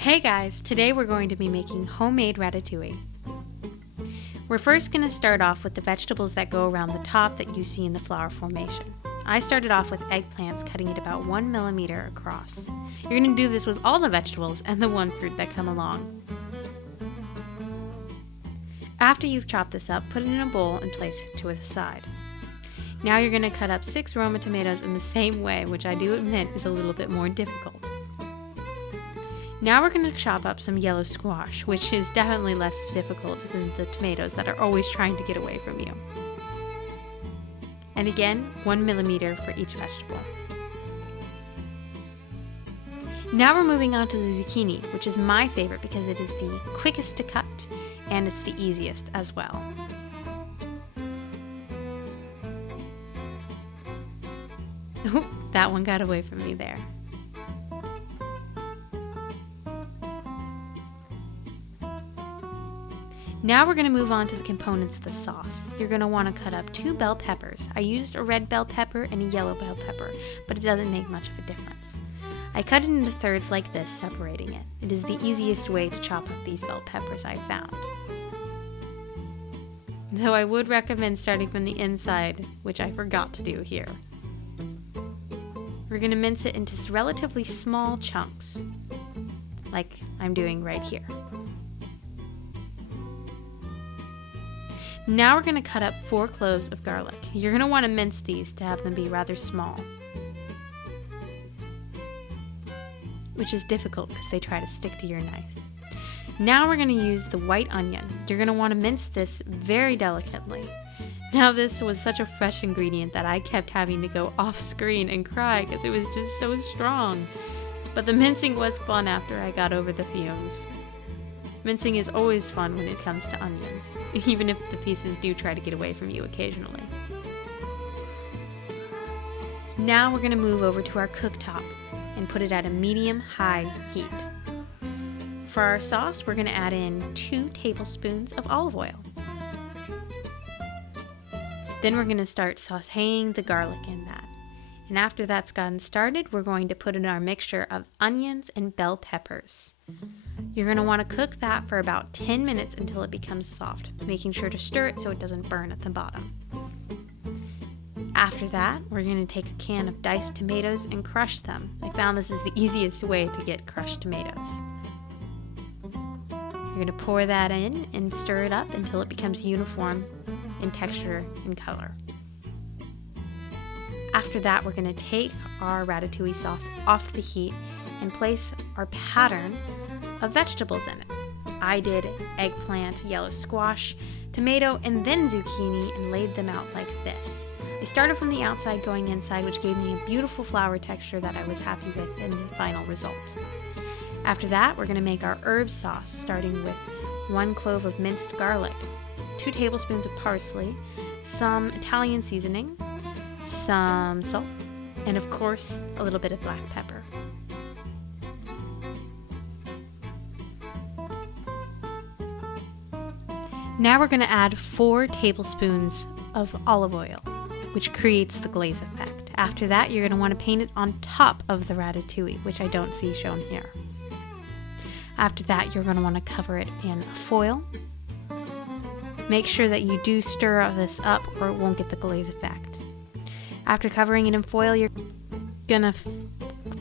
Hey guys, today we're going to be making homemade ratatouille. We're first going to start off with the vegetables that go around the top that you see in the flower formation. I started off with eggplants, cutting it about 1 millimeter across. You're going to do this with all the vegetables and the one fruit that come along. After you've chopped this up, put it in a bowl and place it to the side. Now you're going to cut up 6 Roma tomatoes in the same way, which I do admit is a little bit more difficult. Now we're going to chop up some yellow squash, which is definitely less difficult than the tomatoes that are always trying to get away from you. And again, 1 millimeter for each vegetable. Now we're moving on to the zucchini, which is my favorite because it is the quickest to cut and it's the easiest as well. Oh, that one got away from me there. Now we're going to move on to the components of the sauce. You're going to want to cut up 2 bell peppers. I used a red bell pepper and a yellow bell pepper, but it doesn't make much of a difference. I cut it into thirds like this, separating it. It is the easiest way to chop up these bell peppers I've found. Though I would recommend starting from the inside, which I forgot to do here. We're going to mince it into relatively small chunks, like I'm doing right here. Now we're going to cut up 4 cloves of garlic. You're going to want to mince these to have them be rather small, which is difficult because they try to stick to your knife. Now we're going to use the white onion. You're going to want to mince this very delicately. Now this was such a fresh ingredient that I kept having to go off screen and cry because it was just so strong. But the mincing was fun after I got over the fumes. Mincing is always fun when it comes to onions, even if the pieces do try to get away from you occasionally. Now we're going to move over to our cooktop and put it at a medium-high heat. For our sauce, we're going to add in 2 tablespoons of olive oil. Then we're going to start sauteing the garlic in that. And after that's gotten started, we're going to put in our mixture of onions and bell peppers. You're going to want to cook that for about 10 minutes until it becomes soft, making sure to stir it so it doesn't burn at the bottom. After that, we're going to take a can of diced tomatoes and crush them. I found this is the easiest way to get crushed tomatoes. You're going to pour that in and stir it up until it becomes uniform in texture and color. After that, we're going to take our ratatouille sauce off the heat and place our pattern of vegetables in it. I did eggplant, yellow squash, tomato, and then zucchini and laid them out like this. I started from the outside going inside, which gave me a beautiful flower texture that I was happy with in the final result. After that, we're going to make our herb sauce, starting with 1 clove of minced garlic, 2 tablespoons of parsley, some Italian seasoning, some salt, and of course, a little bit of black pepper. Now we're going to add 4 tablespoons of olive oil, which creates the glaze effect. After that, you're going to want to paint it on top of the ratatouille, which I don't see shown here. After that, you're going to want to cover it in foil. Make sure that you do stir this up or it won't get the glaze effect. After covering it in foil, you're going to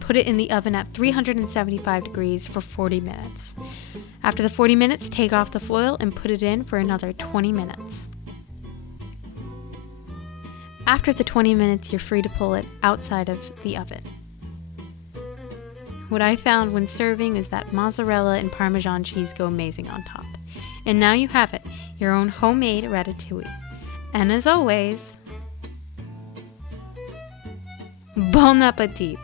put it in the oven at 375 degrees for 40 minutes. After the 40 minutes, take off the foil and put it in for another 20 minutes. After the 20 minutes, you're free to pull it outside of the oven. What I found when serving is that mozzarella and Parmesan cheese go amazing on top. And now you have it, your own homemade ratatouille. And as always, bon appetit!